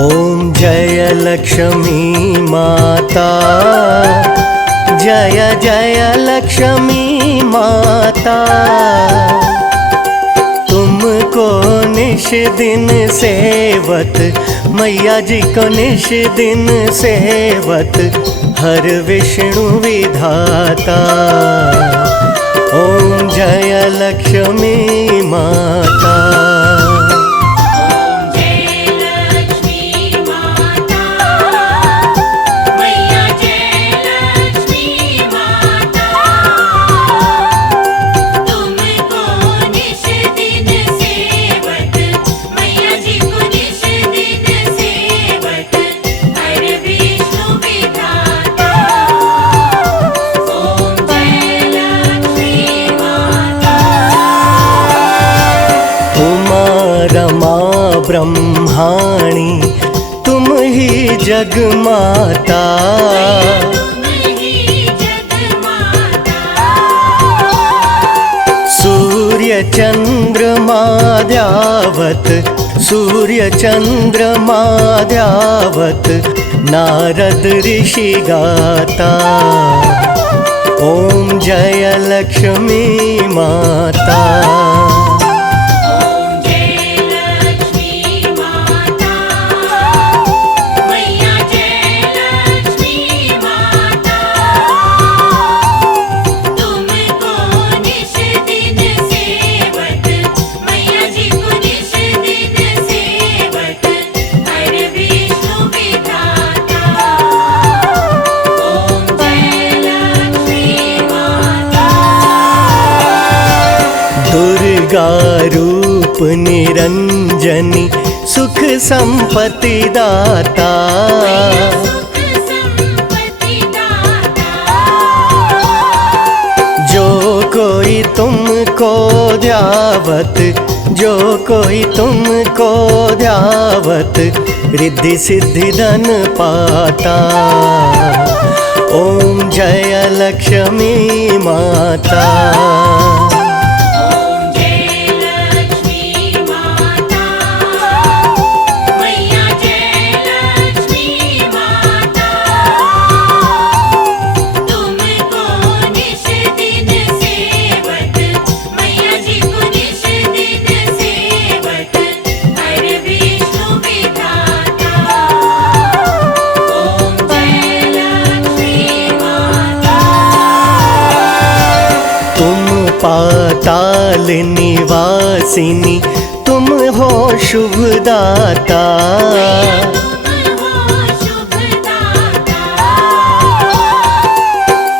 ओम जय लक्ष्मी माता, जय जय लक्ष्मी माता। तुमको निश दिन सेवत, मैया जी को निश दिन सेवत, हर विष्णु विधाता। ओम जय लक्ष्मी माता। रमा ब्रह्माणी तुम ही जग माता। सूर्य चंद्रमा ध्यावत, सूर्य चंद्रमा ध्यावत, नारद ऋषि गाता। ओम जय लक्ष्मी माता। दुर्गा रूप निरंजनी सुख संपत्ति दाता। जो कोई तुमको ध्यावत, जो कोई तुमको ध्यावत, रिद्धि सिद्धि धन पाता। ओम जय लक्ष्मी माता। पाताल निवासिनी तुम हो शुभदाता।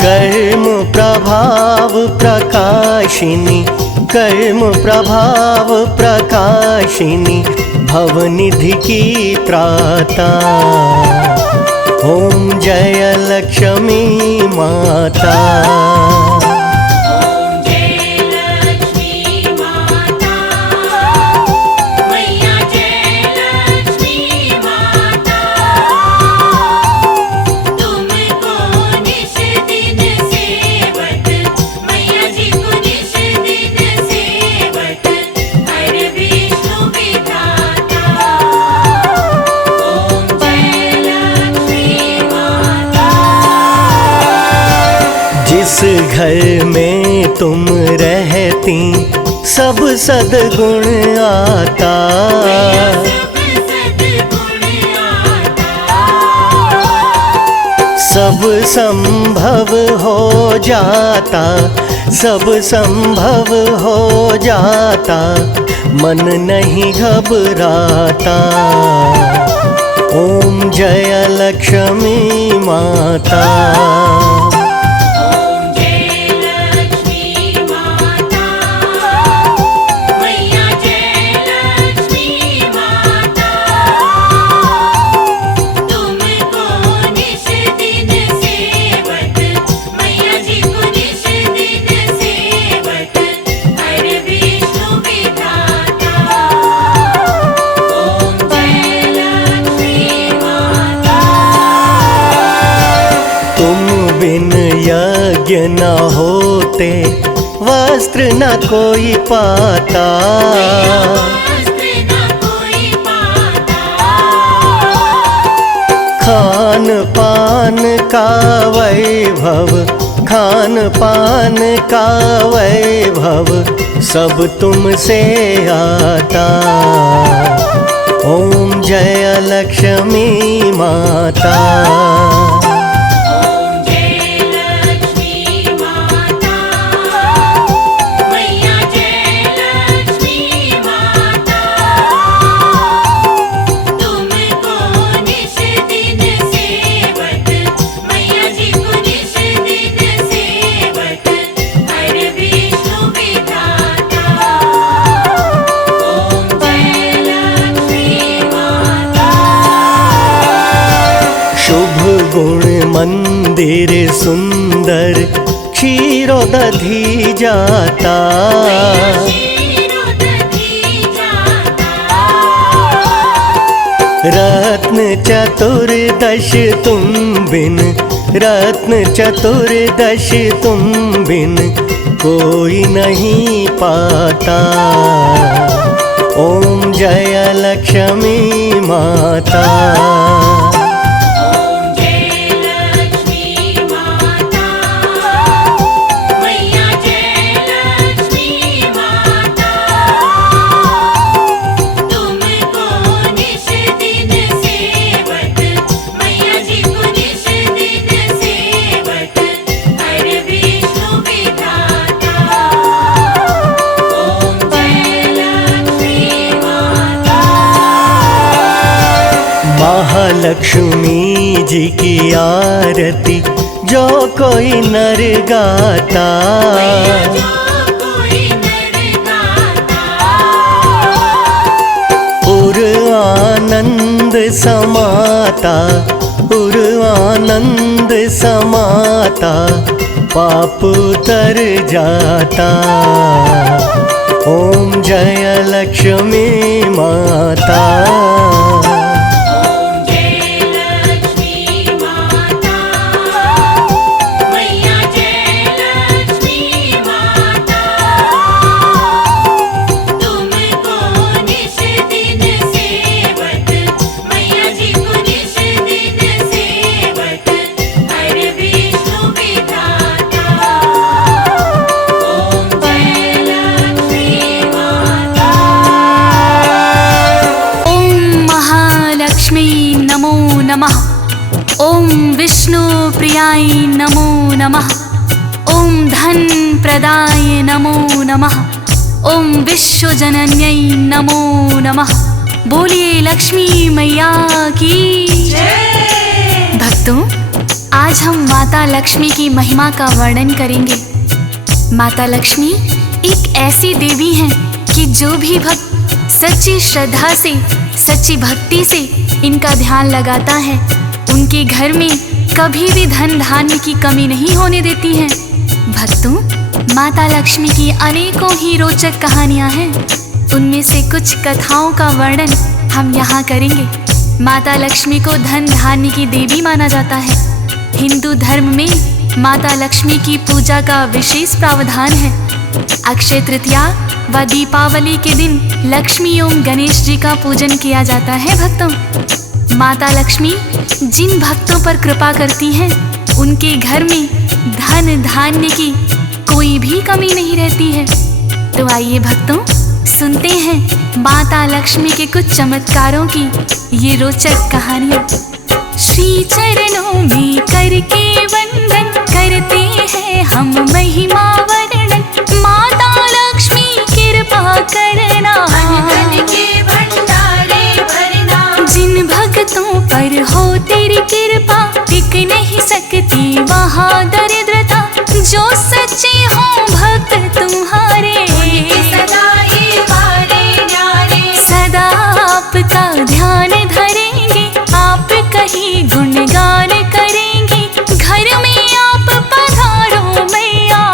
कर्म प्रभाव प्रकाशिनी, कर्म प्रभाव प्रकाशिनी, भवनिधि की त्राता। ओम जय लक्ष्मी माता। जिस घर में तुम रहती सब सद्गुण आता। सब संभव हो जाता, सब संभव हो जाता, मन नहीं घबराता। ओम जय लक्ष्मी माता। यज्ञ न होते वस्त्र न कोई पाता। खान पान का वैभव, खान पान का वैभव सब तुमसे आता। ओम जय लक्ष्मी माता। गुण मंदिर सुंदर क्षीरोदधि जाता। रत्न चतुर्दश तुम बिन, रत्न चतुर्दश तुम बिन कोई नहीं पाता। ओम जय लक्ष्मी माता। महालक्ष्मी जी की आरती जो कोई नर गाता। उर आनंद समाता, उर आनंद समाता पाप उतर जाता। ओम जय लक्ष्मी माता। नमः। ओम विष्णु प्रियाय नमो नमः। ओम धन प्रदाय नमो नमः। ओम विश्व जनन्यै नमो नमः। बोलिए लक्ष्मी मैया की जय। भक्तों, आज हम माता लक्ष्मी की महिमा का वर्णन करेंगे। माता लक्ष्मी एक ऐसी देवी हैं कि जो भी भक्त सच्ची श्रद्धा से, सच्ची भक्ति से इनका ध्यान लगाता है, उनके घर में कभी भी धन धान्य की कमी नहीं होने देती हैं। भक्तों, माता लक्ष्मी की अनेकों ही रोचक कहानियां हैं। उनमें से कुछ कथाओं का वर्णन हम यहाँ करेंगे। माता लक्ष्मी को धन धान्य की देवी माना जाता है। हिंदू धर्म में माता लक्ष्मी की पूजा का विशेष प्रावधान है। अक्षय तृतीया व दीपावली के दिन लक्ष्मी एवं गणेश जी का पूजन किया जाता है। भक्तों, माता लक्ष्मी जिन भक्तों पर कृपा करती हैं, उनके घर में धन धान्य की कोई भी कमी नहीं रहती है। तो आइए भक्तों, सुनते हैं माता लक्ष्मी के कुछ चमत्कारों की ये रोचक कहानियाँ। श्री चरणों में करके वंदन करते हैं हम महिमा वर्णन। माता लक्ष्मी कृपा करना, धन के भंडारे भरना। जिन भक्तों पर हो तेरी कृपा, टिक नहीं सकती वहाँ दरिद्रता। जो सच्चे हो भक्त तुम्हारे, सदा ये वारे न्यारे। सदा आपका ध्यान धरेंगे, आप कहीं गुणगान करेंगे। घर में आप पधारो मैया,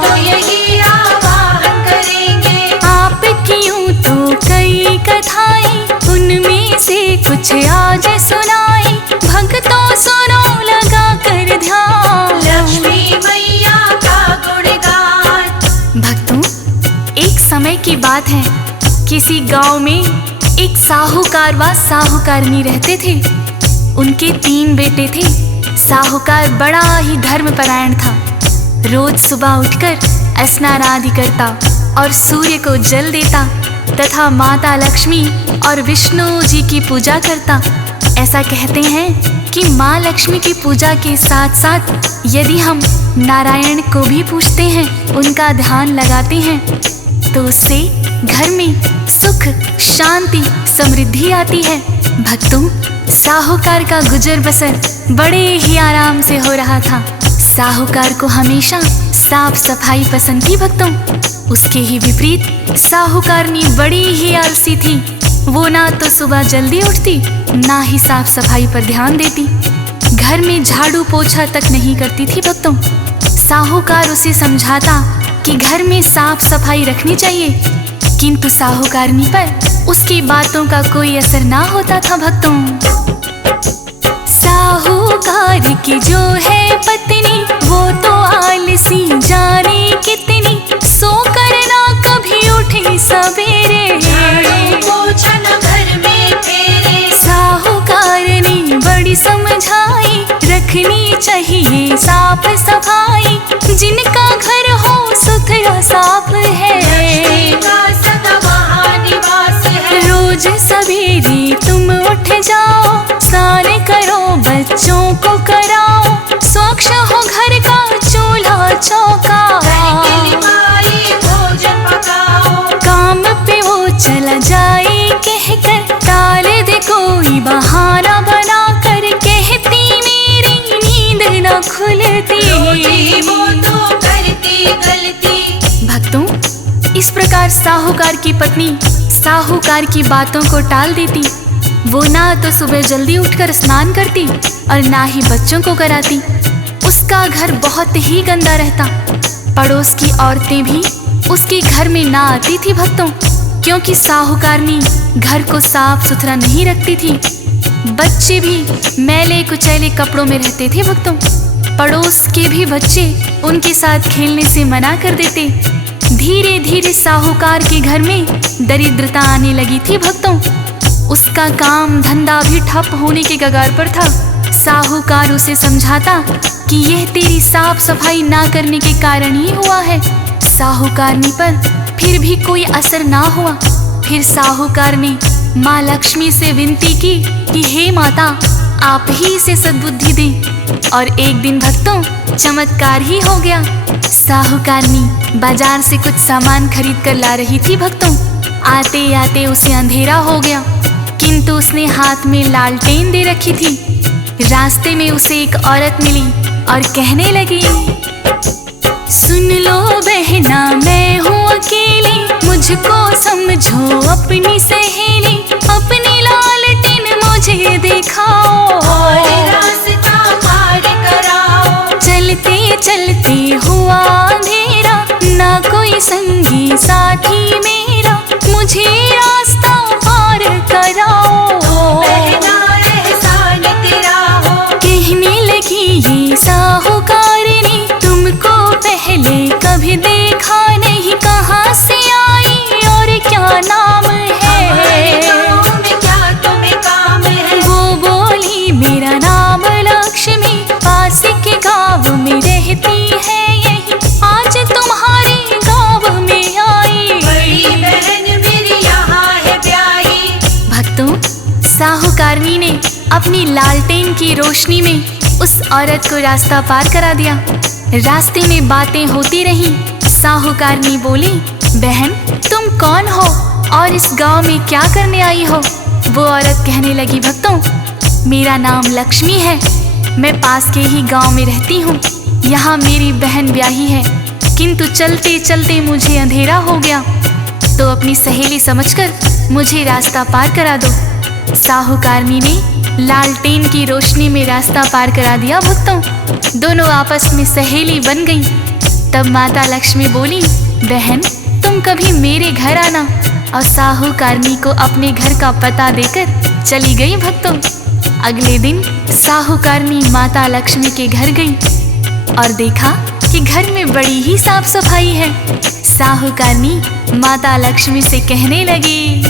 तो यही आवाहन करेंगे। आप क्यों तो कई कथाएं, उनमें से कुछ आज सुनाए। भक्तों सुनो लगा कर ध्यान, लक्ष्मी मैया की बात है, किसी गांव में एक साहूकार व साहूकारनी रहते थे। उनके 3 बेटे थे। साहूकार बड़ा ही धर्मपरायण था। रोज सुबह उठकर स्नान आदि करता और सूर्य को जल देता तथा माता लक्ष्मी और विष्णु जी की पूजा करता। ऐसा कहते हैं कि माँ लक्ष्मी की पूजा के साथ साथ यदि हम नारायण को भी पूजते हैं, उनका ध्यान लगाते हैं, तो उससे घर में सुख, शांति, समृद्धि आती है। भक्तों, साहूकार का गुजर बसर बड़े ही आराम से हो रहा था। साहूकार को हमेशा साफ सफाई पसंद थी। भक्तों, उसके ही विपरीत साहूकारनी बड़ी ही आलसी थी। वो ना तो सुबह जल्दी उठती, ना ही साफ सफाई पर ध्यान देती। घर में झाड़ू पोछा तक नहीं करती थी। भक्तों, साहूकार उसे समझाता कि घर में साफ सफाई रखनी चाहिए, किंतु साहूकारनी पर उसकी बातों का कोई असर ना होता था। भक्तों, साहूकार की जो है पत्नी, वो तो आलसी जाने कितनी, सो कर ना कभी उठी सवेरे, घर में फेरे। साहूकारनी बड़ी समझाई, रखनी चाहिए साफ सफाई, जिनका घर हो सुथरा साफ है, रोज सवेरे तुम उठ जाओ, स्नान करो, बच्चों को कराओ, स्वच्छ हो घर का चूल्हा चौका, काम पे वो चला जाए कहकर, टाल दे कोई बहाना बना कर, कहती मेरी नींद न खुलती, वो तो करती गलती। भक्तों, इस प्रकार साहूकार की पत्नी साहूकार की बातों को टाल देती। वो ना तो सुबह जल्दी उठकर स्नान करती और ना ही बच्चों को कराती। उसका घर बहुत ही गंदा रहता। पड़ोस की औरतें भी उसके घर में ना आती थी। भक्तों, क्योंकि साहूकारनी घर को साफ सुथरा नहीं रखती थी। बच्चे भी मैले कुचैले कपड़ों में रहते थे। भक्तों, पड़ोस के भी बच्चे उनके साथ खेलने से मना कर देते। धीरे धीरे साहूकार के घर में दरिद्रता आने लगी थी। भक्तों, उसका काम धंधा भी ठप होने के कगार पर था। साहूकार उसे समझाता कि यह तेरी साफ सफाई ना करने के कारण ही हुआ है। साहूकारनी पर फिर भी कोई असर ना हुआ। फिर साहूकार ने माँ लक्ष्मी से विनती की कि हे माता, आप ही इसे सद्बुद्धि दें। और एक दिन भक्तों, चमत्कार ही हो गया। साहूकारनी बाजार से कुछ सामान खरीद कर ला रही थी। भक्तों, आते आते उसे अंधेरा हो गया, किंतु उसने हाथ में लालटेन दे रखी थी। रास्ते में उसे एक औरत मिली और कहने लगी, सुन लो बहना, मैं हूँ अकेली, मुझको समझो अपनी सहेली, अपनी लालटेन मुझे दिखाओ और रास्ता पार कराओ। चलते चलते हुआ अंधेरा, ना कोई संगी साथी मेरा, मुझे रास्ता पार कराओ। कहने लगी ये साहूकारनी, तुमको पहले कभी देखा नहीं, कहाँ से आई और क्या नाम है, क्या तुम्हें काम है। वो बोली मेरा नाम लक्ष्मी, पास के गाँव में रहती है यही, आज तुम्हारे गाँव में आई, बड़ी बहन मेरी यहाँ है ब्याही। भक्तों, साहूकारनी ने अपनी लालटेन की रोशनी में उस औरत को रास्ता पार करा दिया। रास्ते में बातें होती रहीं। साहूकारनी बोली, बहन तुम कौन हो और इस गांव में क्या करने आई हो? वो औरत कहने लगी, भक्तों मेरा नाम लक्ष्मी है, मैं पास के ही गांव में रहती हूँ। यहाँ मेरी बहन ब्याही है, किंतु चलते चलते मुझे अंधेरा हो गया, तो अपनी सहेली समझकर मुझे रास्ता पार करा दो। साहूकारनी ने लालटेन की रोशनी में रास्ता पार करा दिया। भक्तों, दोनों आपस में सहेली बन गईं। तब माता लक्ष्मी बोली, बहन तुम कभी मेरे घर आना। और साहूकारनी को अपने घर का पता देकर चली गई। भक्तों, अगले दिन साहूकारनी माता लक्ष्मी के घर गई और देखा कि घर में बड़ी ही साफ सफाई है। साहूकारनी माता लक्ष्मी से कहने लगी,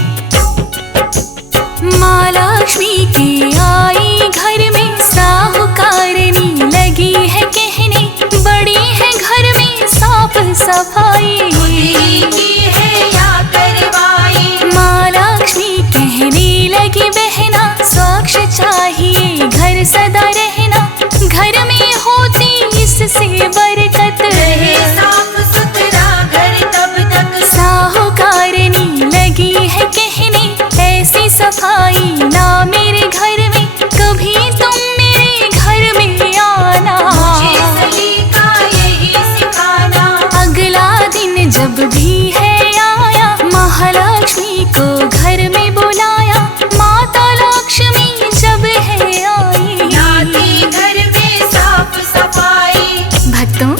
माँ लक्ष्मी की आई घर में साहूकारनी लगी है कहने, बड़ी है घर में साफ सफाई की है या करवाई। माँ लक्ष्मी कहने लगी बहना, स्वच्छ चाहिए घर सदा रहना, घर में होती इससे बरकत रहे साफ सुथरा घर तब तक। साहूकारनी लगी है कहने, ऐसी सफाई ना मेरे घर में, कभी तुम मेरे घर में आना। मुझे सलीका यही सिखाना। अगला दिन जब भी है आया, महालक्ष्मी को घर में बुलाया, माता लक्ष्मी जब है आई, लाती घर में साफ सफाई। भक्तों,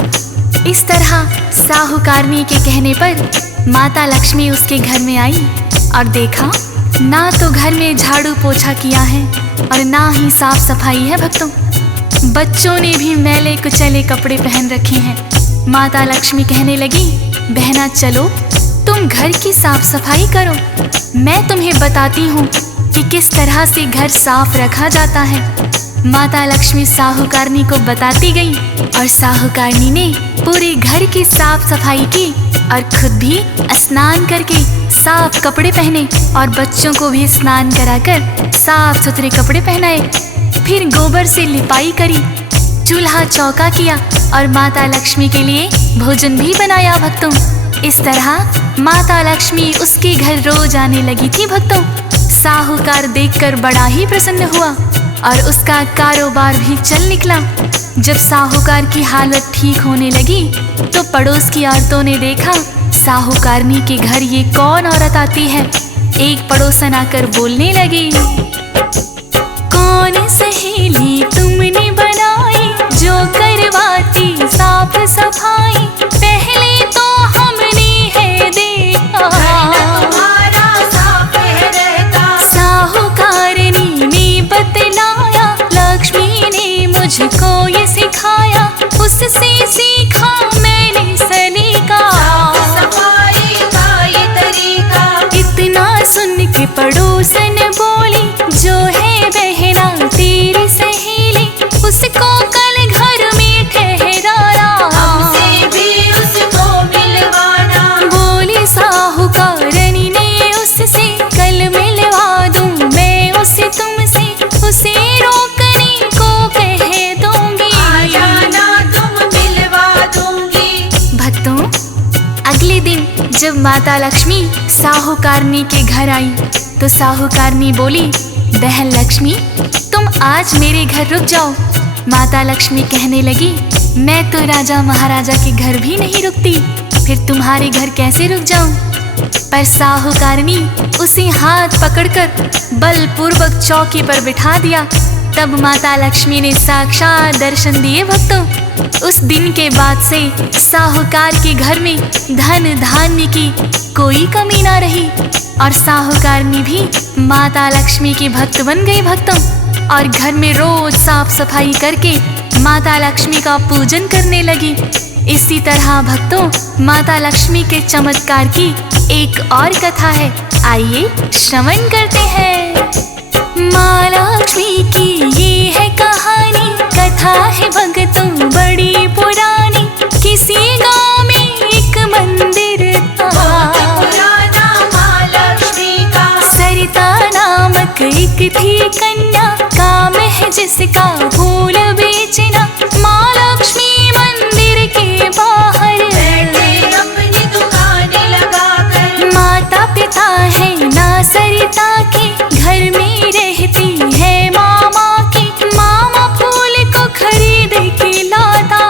इस तरह साहूकारनी के कहने पर माता लक्ष्मी उसके घर में आई और देखा ना तो घर में झाड़ू पोछा किया है और ना ही साफ सफाई है। भक्तों, बच्चों ने भी मैले कुचले कपड़े पहन रखे हैं। माता लक्ष्मी कहने लगी, बहना चलो तुम घर की साफ सफाई करो, मैं तुम्हें बताती हूँ कि किस तरह से घर साफ रखा जाता है। माता लक्ष्मी साहूकारनी को बताती गई और साहूकारनी ने पूरे घर की साफ सफाई की और खुद भी स्नान करके साफ कपड़े पहने और बच्चों को भी स्नान कराकर साफ सुथरे कपड़े पहनाए। फिर गोबर से लिपाई करी, चूल्हा चौका किया और माता लक्ष्मी के लिए भोजन भी बनाया। भक्तों, इस तरह माता लक्ष्मी उसके घर रोज आने लगी थी। भक्तों, साहूकार देखकर बड़ा ही प्रसन्न हुआ और उसका कारोबार भी चल निकला। जब साहूकार की हालत ठीक होने लगी तो पड़ोस की औरतों ने देखा साहूकारनी के घर ये कौन औरत आती है। एक पड़ोसन आकर बोलने लगी, कौन सहेली तुमने बनाई जो करवाती साफ सफाई, पहले तो हमने है देखा तुम्हारा साफ है रहता। साहूकारनी ने बतलाया, लक्ष्मी ने मुझको ये सिखाया, उससे सीखा मैंने सलीका। साफ सफाई का ये तरीका। इतना सुन के पड़ोसन बोली, जो है बहना तेरी सहेली, उसको कल घर में ठहराना, हमसे भी उसको मिलवाना। बोली साहूकारनी ने उससे, कल मिलवा दूं मैं उसे तुमसे, उसे रोकने को कह दूंगी, आ जाना तुम मिलवा दूंगी। भक्तों, अगले दिन जब माता लक्ष्मी साहूकारनी के घर आई तो साहूकारनी बोली, बहन लक्ष्मी तुम आज मेरे घर रुक जाओ। माता लक्ष्मी कहने लगी, मैं तो राजा महाराजा के घर भी नहीं रुकती, फिर तुम्हारे घर कैसे रुक जाऊं। पर साहूकारनी उसे हाथ पकड़कर बलपूर्वक चौकी पर बिठा दिया। तब माता लक्ष्मी ने साक्षात दर्शन दिए। भक्तों, उस दिन के बाद से साहूकार के घर में धन धान्य की कोई कमी ना रही और साहूकारनी भी माता लक्ष्मी की भक्त बन गई। भक्तों, और घर में रोज साफ सफाई करके माता लक्ष्मी का पूजन करने लगी। इसी तरह भक्तों, माता लक्ष्मी के चमत्कार की एक और कथा है, आइए श्रवण करते हैं। माँ लक्ष्मी की ये है कहानी, कथा है भक्तों बड़ी पुरानी। किसी गांव में एक मंदिर था, पुराना माँ लक्ष्मी का। सरिता नामक एक थी कन्या, काम है जिसका फूल बेचना। माँ लक्ष्मी मंदिर के बाहर बैठे अपनी दुकान लगाकर। माता पिता है ना सरिता के, घर में रहती है मामा की। मामा फूल को खरीद के लाता,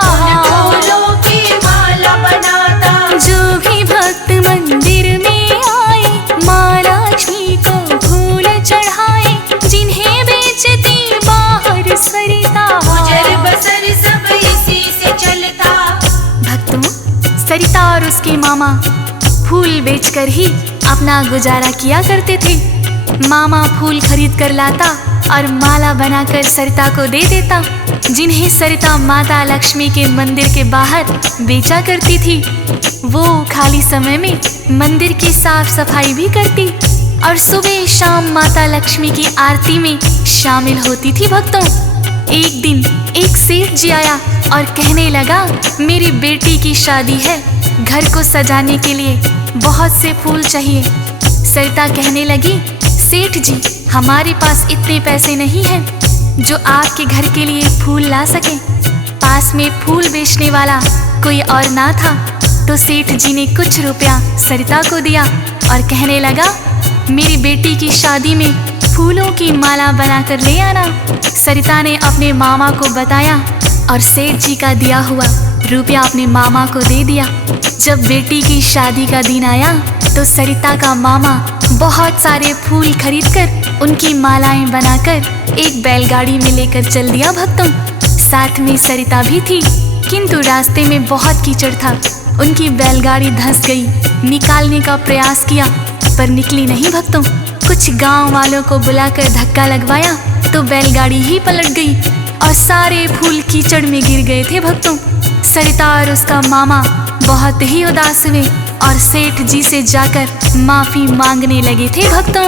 फूलों की माला बनाता। जो भी भक्त मंदिर में आए माँ लक्ष्मी को फूल चढ़ाए। जिन्हें बेचती बाहर सरिता, गुजर बसर सब इसी से चलता। भक्तों, सरिता और उसके मामा फूल बेचकर ही अपना गुजारा किया करते थे। मामा फूल खरीद कर लाता और माला बनाकर सरिता को दे देता, जिन्हें सरिता माता लक्ष्मी के मंदिर के बाहर बेचा करती थी। वो खाली समय में मंदिर की साफ सफाई भी करती और सुबह शाम माता लक्ष्मी की आरती में शामिल होती थी। भक्तों, एक दिन एक सेठ जी आया और कहने लगा, मेरी बेटी की शादी है, घर को सजाने के लिए बहुत से फूल चाहिए। सरिता कहने लगी, सेठ जी, हमारे पास इतने पैसे नहीं हैं जो आपके घर के लिए फूल ला सके। पास में फूल बेचने वाला कोई और ना था, तो सेठ जी ने कुछ रुपया सरिता को दिया और कहने लगा, मेरी बेटी की शादी में फूलों की माला बनाकर ले आना। सरिता ने अपने मामा को बताया और सेठ जी का दिया हुआ रुपया अपने मामा को दे दिया। जब बेटी की शादी का दिन आया तो सरिता का मामा बहुत सारे फूल खरीदकर उनकी मालाएं बनाकर एक बैलगाड़ी में लेकर चल दिया। भक्तों, साथ में सरिता भी थी, किंतु रास्ते में बहुत कीचड़ था। उनकी बैलगाड़ी धंस गई। निकालने का प्रयास किया पर निकली नहीं। भक्तों, कुछ गांव वालों को बुलाकर धक्का लगवाया तो बैलगाड़ी ही पलट गई और सारे फूल कीचड़ में गिर गए थे। भक्तों, सरिता और उसका मामा बहुत ही उदास हुए और सेठ जी से जाकर माफी मांगने लगे थे। भक्तों,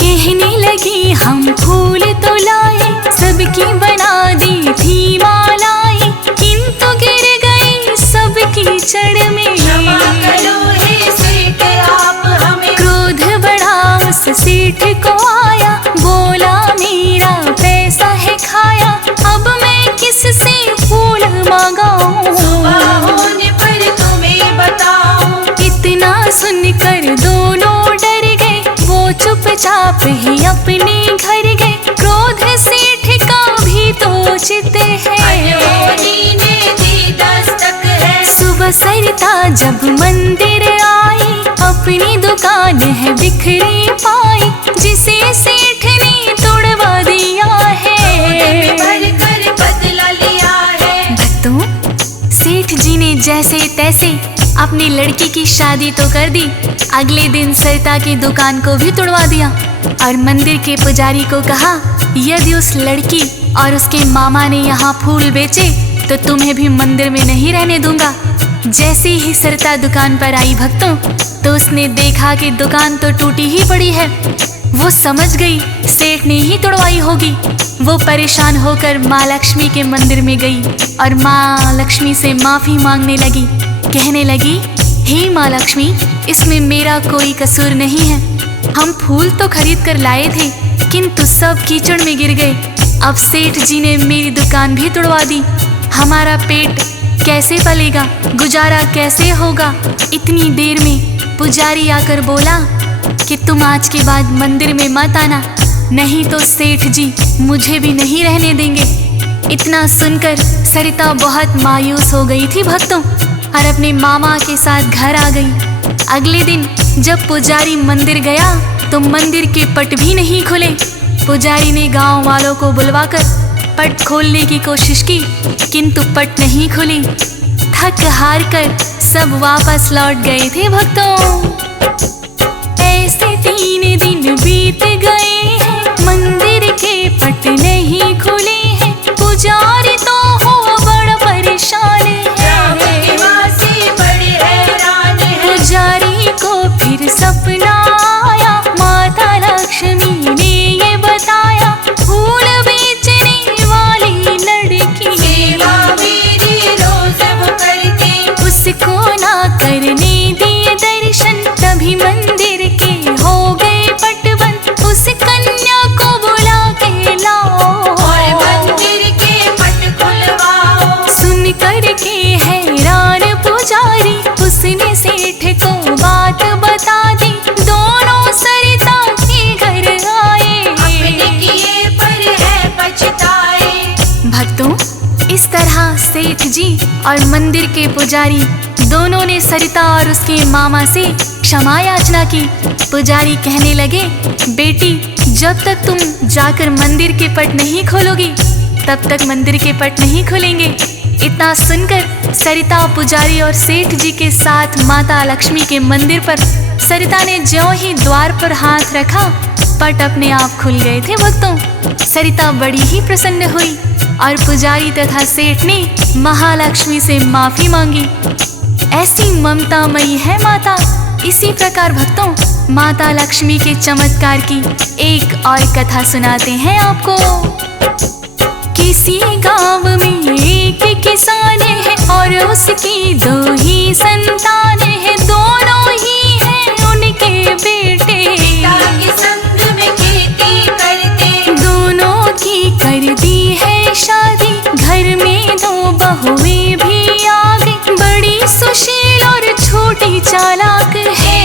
कहने लगी, हम फूल तो लाए, सबकी बना दी थी मालाएं, किंतु गिर गई सब कीचड़ में। क्षमा करो हे सेठ आप हमें। क्रोध बढ़ा उस सेठ को आया, बोला मेरा पैसा है खाया, अब मैं किससे फूल मांगाऊं। सुबह होने पर तुम्हें बताऊं। इतना सुनकर दोनों डर गए, वो चुपचाप ही अपने घर गए। क्रोध सेठ का भी तो चित है, अनहोनी ने दी दस्तक है। सुबह सरिता जब मंदिर आई, अपनी दुकान है बिखरी पाई, जिसे सेठ ने तोड़वा दिया है। भर कर बदला लिया है। भक्तों, सेठ जी ने जैसे तैसे अपनी लड़की की शादी तो कर दी, अगले दिन सरिता की दुकान को भी तोड़वा दिया और मंदिर के पुजारी को कहा, यदि उस लड़की और उसके मामा ने यहाँ फूल बेचे तो तुम्हें भी मंदिर में नहीं रहने दूंगा। जैसे ही सरिता दुकान पर आई भक्तों, तो उसने देखा कि दुकान तो टूटी ही पड़ी है। वो समझ गई सेठ ने ही तोड़वाई होगी। वो परेशान होकर माँ लक्ष्मी के मंदिर में गई और माँ लक्ष्मी से माफी मांगने लगी। कहने लगी, हे माँ लक्ष्मी, इसमें मेरा कोई कसूर नहीं है। हम फूल तो खरीद कर लाए थे, किंतु सब कीचड़ में गिर गए। अब सेठ जी ने मेरी दुकान भी तोड़वा दी। हमारा पेट कैसे पलेगा, गुजारा कैसे होगा। इतनी देर में पुजारी आकर बोला कि तुम आज के बाद मंदिर में मत आना, नहीं तो सेठ जी मुझे भी नहीं रहने देंगे। इतना सुनकर सरिता बहुत मायूस हो गई थी भक्तों, और अपने मामा के साथ घर आ गई। अगले दिन जब पुजारी मंदिर गया तो मंदिर के पट भी नहीं खुले। पुजारी ने गांव वालों को बुलवाकर पट खोलने की कोशिश की, किंतु पट नहीं खुली। थक हार कर सब वापस लौट गए थे भक्तों। ऐसे 3 दिन बीत गए हैं, मंदिर के पट नहीं खुले हैं। पुजारी तो हो बड़ा परेशान है, बड़े हैरान है। पुजारी को फिर सपना आया, माता लक्ष्मी ने ये बताया, फूल बेचने वाली लड़की सेवा मेरी रोज वो करती। उसको ना करने दिए दर्शन, तभी मंदिर के हो गए पटबंद। उस कन्या को बुला के लाओ और मंदिर के पट खुलवाओ। सुन कर के हैरान पुजारी, उसने सेठ को बात बता दी। दोनों सरिता के घर आए, अपने किए पर है पछताए। भक्तों, इस तरह सेठ जी और मंदिर के पुजारी दोनों ने सरिता और उसके मामा से क्षमा याचना की। पुजारी कहने लगे, बेटी, जब तक तुम जाकर मंदिर के पट नहीं खोलोगी तब तक मंदिर के पट नहीं खुलेंगे। इतना सुनकर सरिता पुजारी और सेठ जी के साथ माता लक्ष्मी के मंदिर पर सरिता ने ज्यों ही द्वार पर हाथ रखा, पट अपने आप खुल गए थे भक्तों। सरिता बड़ी ही प्रसन्न हुई और पुजारी तथा सेठ ने महालक्ष्मी से माफी मांगी। ऐसी ममतामयी है माता। इसी प्रकार भक्तों माता लक्ष्मी के चमत्कार की एक और कथा सुनाते हैं आपको। किसी गांव में एक किसान है और उसकी 2 ही संतान है, दोनों ही हैं उनके बेटे। पिता के संग में खेती करते, दोनों की कर दी है शादी, घर में 2 बहुएं भी आ गई, बड़ी सुशील और छोटी चालाक है।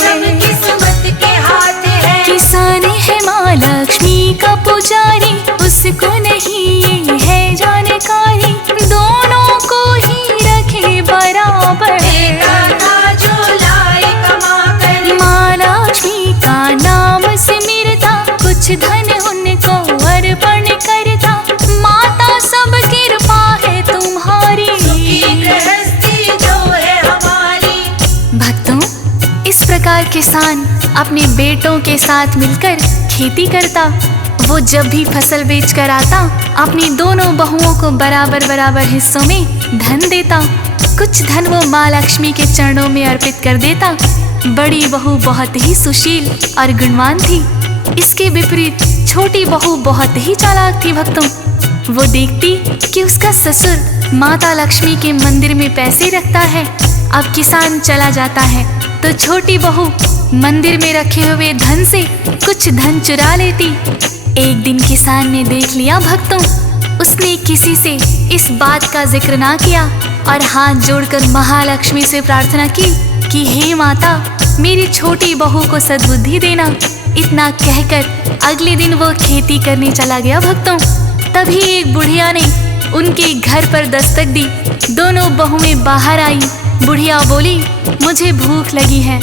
सब किस्मत के हाथ है। किसान है माँ लक्ष्मी का पुजारी, उसको नहीं ये है जानकारी, दोनों को ही रखे बराबर। बेटा था जो लाए कमा कर, माँ लक्ष्मी का नाम सिमरता, कुछ धन उनको अर्पण करता, माता सब कृपा है तुम्हारी। गृहस्थी जो है हमारी। भक्तों, इस प्रकार किसान अपने बेटों के साथ मिलकर खेती करता। वो जब भी फसल बेच कर आता, अपनी दोनों बहुओं को बराबर बराबर हिस्सों में धन देता। कुछ धन वो माँ लक्ष्मी के चरणों में अर्पित कर देता। बड़ी बहू बहुत ही सुशील और गुणवान थी। इसके विपरीत छोटी बहू बहुत ही चालाक थी भक्तों। वो देखती कि उसका ससुर माता लक्ष्मी के मंदिर में पैसे रखता है। अब किसान चला जाता है तो छोटी बहू मंदिर में रखे हुए धन से कुछ धन चुरा लेती। एक दिन किसान ने देख लिया भक्तों, उसने किसी से इस बात का जिक्र ना किया और हाथ जोड़कर महालक्ष्मी से प्रार्थना की कि हे माता, मेरी छोटी बहू को सद्बुद्धि देना। इतना कहकर अगले दिन वो खेती करने चला गया भक्तों। तभी एक बुढ़िया ने उनके घर पर दस्तक दी। दोनों बहुएं बाहर आई। बुढ़िया बोली, मुझे भूख लगी है,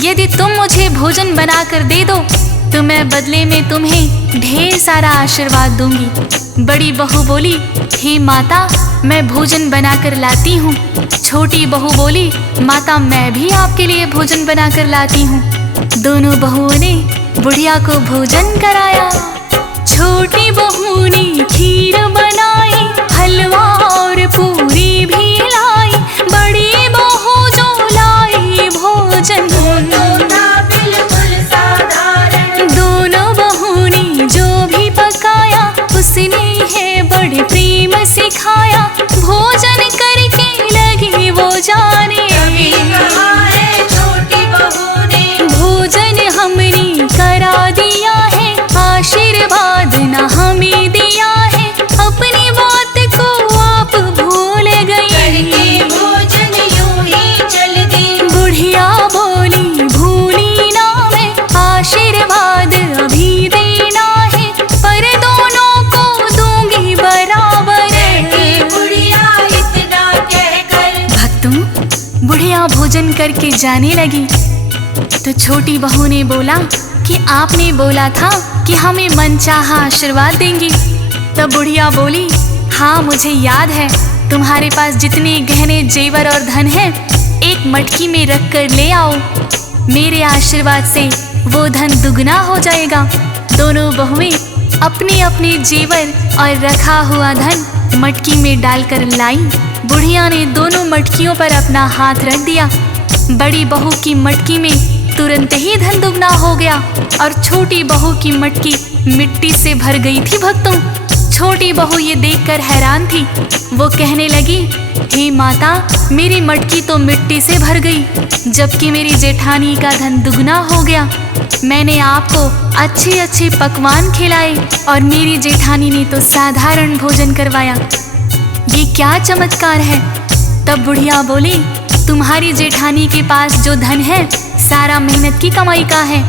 यदि तुम मुझे भोजन बनाकर दे दो तो मैं बदले में तुम्हें ढेर सारा आशीर्वाद दूंगी। बड़ी बहू बोली, हे माता, मैं भोजन बनाकर लाती हूँ। छोटी बहू बोली, माता, मैं भी आपके लिए भोजन बनाकर लाती हूँ। दोनों बहुओं ने बुढ़िया को भोजन कराया। छोटी बहू ने खीर बनाई, हलवा और पूरी भी लाई। बड़ी बहू जो लाई भोजन, बिल्कुल साधारण। दोनों बहू ने जो भी पकाया, उसने है बड़े प्रेम सिखाया। भोजन करके लगी वो जाने, कभी कहा है छोटी बहू ने, भोजन हमने करा दिया है, आशीर्वाद न हमें दिया है। अपनी बात को आप भूल गई, करके भोजन यूं ही चल दी। बुढ़िया बोली, भूली ना मैं, आशीर्वाद अभी देना है, पर दोनों को दूंगी बराबर। कहती बुढ़िया इतना कहकर, भक्तों, बुढ़िया भोजन करके जाने लगी तो छोटी बहू ने बोला कि आपने बोला था कि हमें मनचाहा आशीर्वाद देंगी। तब बुढ़िया बोली, हाँ, मुझे याद है, तुम्हारे पास जितने गहने जेवर और धन है, एक मटकी में रख कर ले आओ। मेरे आशीर्वाद से वो धन दुगना हो जाएगा। दोनों बहुएं अपने अपने जेवर और रखा हुआ धन मटकी में डालकर लाई। बुढ़िया ने दोनों मटकियों पर अपना हाथ रख दिया। बड़ी बहू की मटकी में तुरंत ही धन दुगना हो गया और छोटी बहू की मटकी मिट्टी से भर गई थी भक्तों। छोटी बहू ये देखकर हैरान थी। वो कहने लगी, हे माता, मेरी मटकी तो मिट्टी से भर गई, जबकि मेरी जेठानी का धन दुगना हो गया। मैंने आपको अच्छे अच्छे पकवान खिलाए और मेरी जेठानी ने तो साधारण भोजन करवाया। ये क्या चमत्कार है? तब बुढ़िया बोली, तुम्हारी जेठानी के पास जो धन है सारा मेहनत की कमाई का है,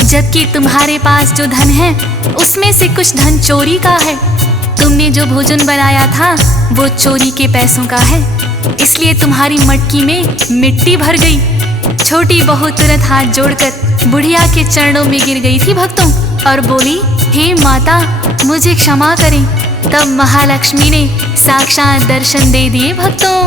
जबकि तुम्हारे पास जो धन है उसमें से कुछ धन चोरी का है। तुमने जो भोजन बनाया था वो चोरी के पैसों का है, इसलिए तुम्हारी मटकी में मिट्टी भर गई। छोटी बहू तुरंत हाथ जोड़कर बुढ़िया के चरणों में गिर गई थी भक्तों और बोली, हे माता, मुझे क्षमा करें। तब महालक्ष्मी ने साक्षात दर्शन दे दिए भक्तों।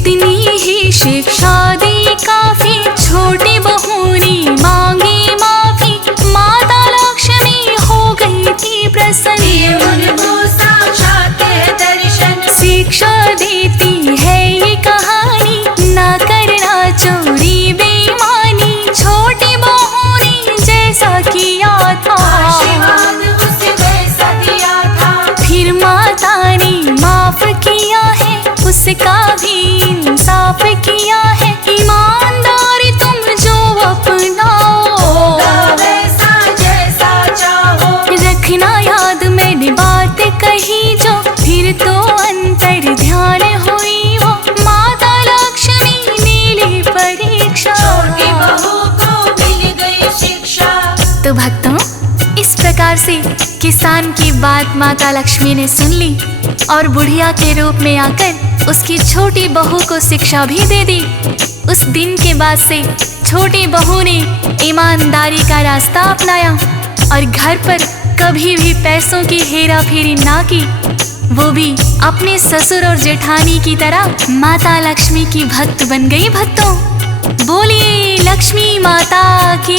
इतनी ही शिक्षा दी काफी, छोटी बहू ने मांगी माफी, माता लक्ष्मी हो गई थी प्रसन्न। उनको साक्षात दर्शन, शिक्षा देती है ये कहानी, ना करना चोरी बेईमानी, छोटी बहू ने जैसा किया था आशीर्वाद उसे वैसा दिया था। फिर माता ने माफ किया है, उसका भी इंसाफ किया है। ईमानदारी तुम जो अपनाओ, वैसा जैसा चाहो, रखना याद मैंने बात कही जो, फिर तो अंतर ध्यान हुई वो, माता लक्ष्मी ने ली परीक्षा। छोटी बहू को मिल गई शिक्षा। तो भक्तों, इस प्रकार से किसान की बात माता लक्ष्मी ने सुन ली और बुढ़िया के रूप में आकर उसकी छोटी बहू को शिक्षा भी दे दी। उस दिन के बाद से छोटी बहू ने ईमानदारी का रास्ता अपनाया और घर पर कभी भी पैसों की हेरा फेरी ना की, वो भी अपने ससुर और जेठानी की तरह माता लक्ष्मी की भक्त बन गई। भक्तों, बोलिए लक्ष्मी माता की।